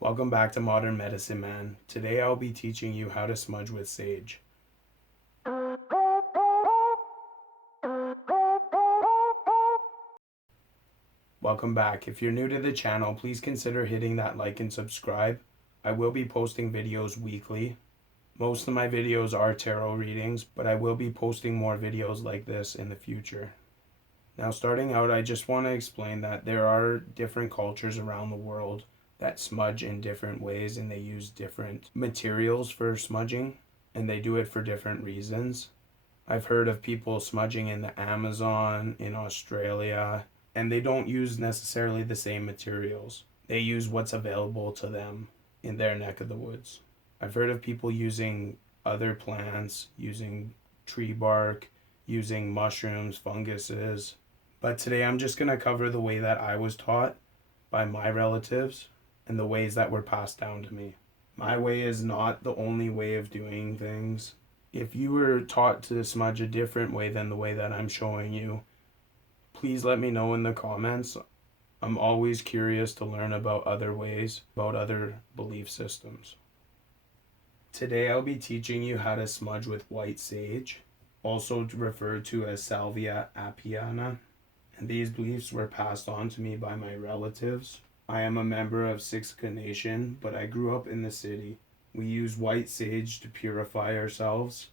Welcome back to Modern Medicine Man. Today I'll be teaching you how to smudge with sage. Welcome back. If you're new to the channel, please consider hitting that like and subscribe. I will be posting videos weekly. Most of my videos are tarot readings, but I will be posting more videos like this in the future. Now starting out, I just want to explain that there are different cultures around the world that smudge in different ways, and they use different materials for smudging, and they do it for different reasons. I've heard of people smudging in the Amazon, in Australia, and they don't use necessarily the same materials. They use what's available to them in their neck of the woods. I've heard of people using other plants, using tree bark, using mushrooms, funguses. But today I'm just going to cover the way that I was taught by my relatives and the ways that were passed down to me. My way is not the only way of doing things. If you were taught to smudge a different way than the way that I'm showing you, please let me know in the comments. I'm always curious to learn about other ways, about other belief systems. Today I'll be teaching you how to smudge with white sage, also referred to as Salvia apiana. And these beliefs were passed on to me by my relatives. I am a member of Siksika Nation, but I grew up in the city. We use white sage to purify ourselves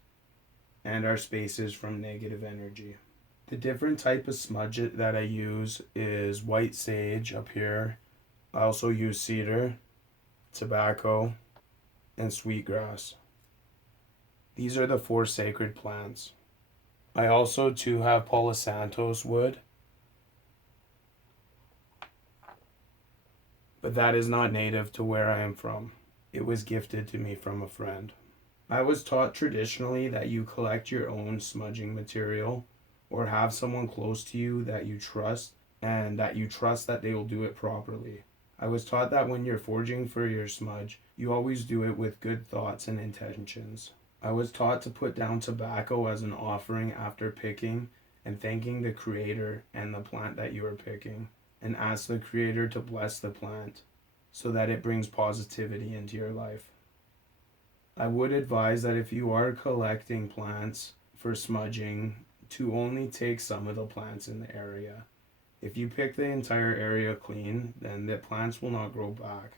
and our spaces from negative energy. The different type of smudge that I use is white sage up here. I also use cedar, tobacco, and sweetgrass. These are the 4 sacred plants. I also too have Palo Santos wood, but that is not native to where I am from. It was gifted to me from a friend. I was taught traditionally that you collect your own smudging material or have someone close to you that you trust, and that you trust that they will do it properly. I was taught that when you're forging for your smudge, you always do it with good thoughts and intentions. I was taught to put down tobacco as an offering after picking and thanking the creator and the plant that you are picking, and ask the creator to bless the plant so that it brings positivity into your life. I would advise that if you are collecting plants for smudging, to only take some of the plants in the area. If you pick the entire area clean, then the plants will not grow back.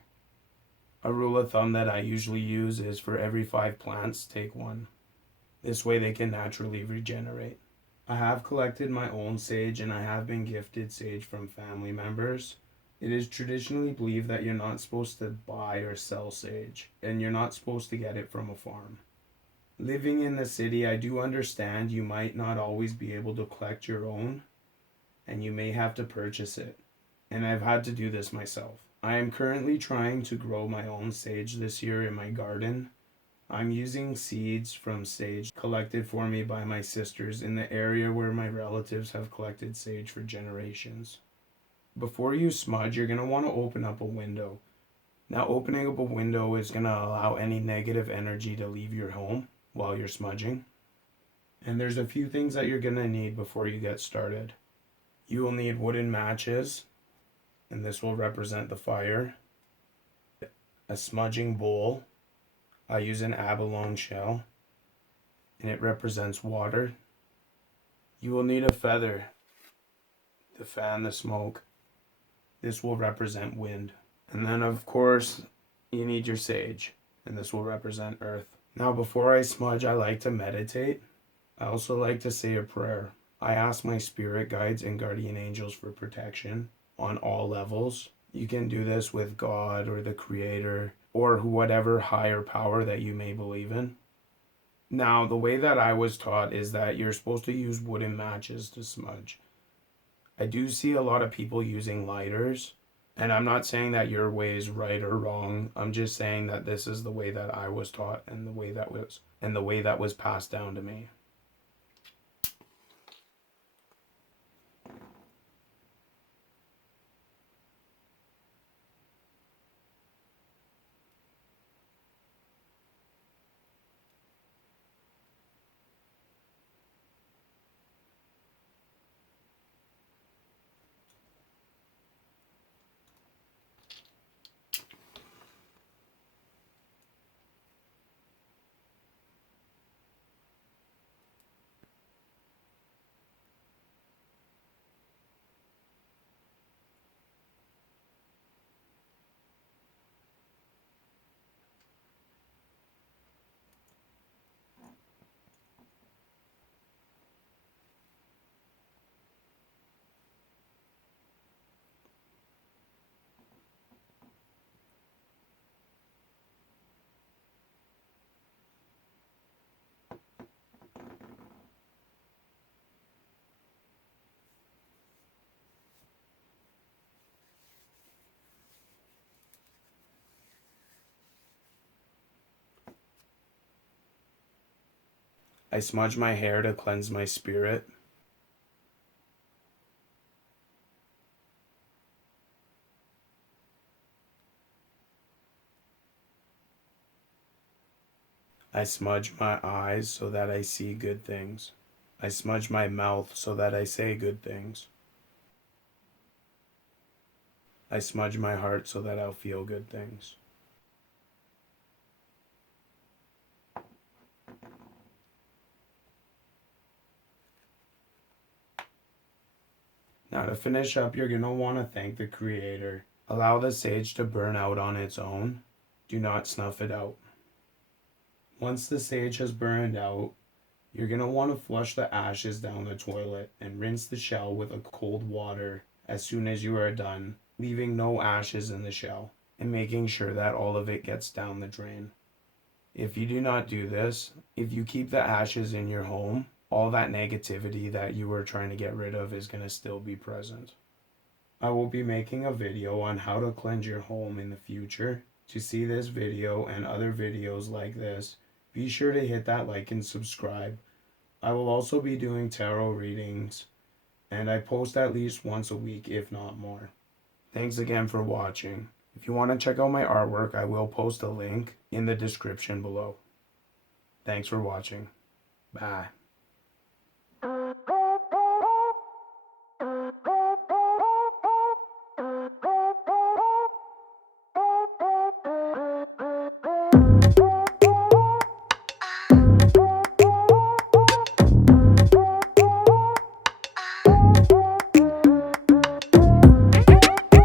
A rule of thumb that I usually use is for every 5 plants, take 1. This way they can naturally regenerate. I have collected my own sage, and I have been gifted sage from family members. It is traditionally believed that you're not supposed to buy or sell sage, and you're not supposed to get it from a farm. Living in the city, I do understand you might not always be able to collect your own, and you may have to purchase it. And I've had to do this myself. I am currently trying to grow my own sage this year in my garden. I'm using seeds from sage collected for me by my sisters in the area where my relatives have collected sage for generations. Before you smudge, you're going to want to open up a window. Now, opening up a window is going to allow any negative energy to leave your home while you're smudging. And there's a few things that you're going to need before you get started. You will need wooden matches, and this will represent the fire. A smudging bowl. I use an abalone shell, and it represents water. You will need a feather to fan the smoke. This will represent wind. And then, of course, you need your sage, and this will represent earth. Now, before I smudge, I like to meditate. I also like to say a prayer. I ask my spirit guides and guardian angels for protection on all levels. You can do this with God or the creator or whatever higher power that you may believe in. Now, the way that I was taught is that you're supposed to use wooden matches to smudge. I do see a lot of people using lighters, and I'm not saying that your way is right or wrong. I'm just saying that this is the way that I was taught and the way that was passed down to me. I smudge my hair to cleanse my spirit. I smudge my eyes so that I see good things. I smudge my mouth so that I say good things. I smudge my heart so that I'll feel good things. Now to finish up, you're going to want to thank the Creator. Allow the sage to burn out on its own. Do not snuff it out. Once the sage has burned out, you're going to want to flush the ashes down the toilet and rinse the shell with a cold water as soon as you are done, leaving no ashes in the shell and making sure that all of it gets down the drain. If you do not do this, if you keep the ashes in your home, all that negativity that you were trying to get rid of is going to still be present. I will be making a video on how to cleanse your home in the future. To see this video and other videos like this, be sure to hit that like and subscribe. I will also be doing tarot readings, and I post at least once a week, if not more. Thanks again for watching. If you want to check out my artwork, I will post a link in the description below. Thanks for watching. Bye.